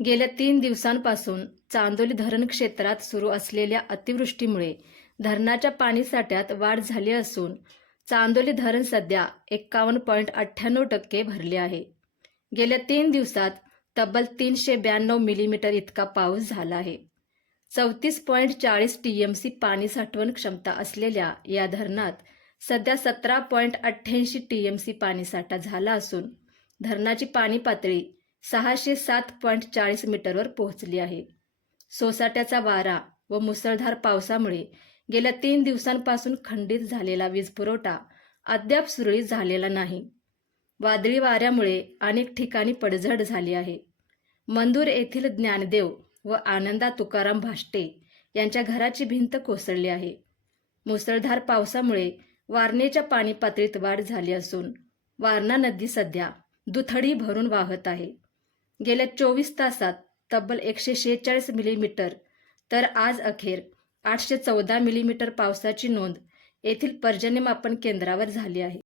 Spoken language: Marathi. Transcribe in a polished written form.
गेल्या 3 दिवसांपासून चांदोली धरण क्षेत्रात सुरू असलेल्या अतिवृष्टीमुळे धरणाच्या पाणीसाठ्यात वाढ झाली असून चांदोली धरण सध्या 51.98% भरले आहे. गेल्या 3 दिवसात तब्बल 392 मिलीमीटर इतका पाऊस झाला आहे. 34.40 टीएमसी पाणी साठवण क्षमता असलेल्या या धरणात सध्या 17.88 टीएमसी पाणीसाठा झाला असून धरणाची पाणी पातळी 607.40 मीटरवर पोहोचली आहे. सोसाट्याचा वारा व मुसळधार पावसामुळे गेल्या 3 दिवसांपासून खंडित झालेला वीजपुरवठा अद्याप सुरळीत झालेला नाही. वादळी वाऱ्यामुळे अनेक ठिकाणी पडझड झाली आहे. मंदूर येथील ज्ञानदेव व आनंदा तुकाराम भाष्टे यांच्या घराची भिंत कोसळली आहे. मुसळधार पावसामुळे वारणेच्या पाणी पातळीत वाढ झाली असून वारणा नदी सध्या दुथडी भरून वाहत आहे. गेल्या 24 तासात तब्बल 146 मिलीमीटर तर आज अखेर 814 मिलीमीटर पावसाची नोंद येथील पर्जन्यमापन केंद्रावर झाली आहे.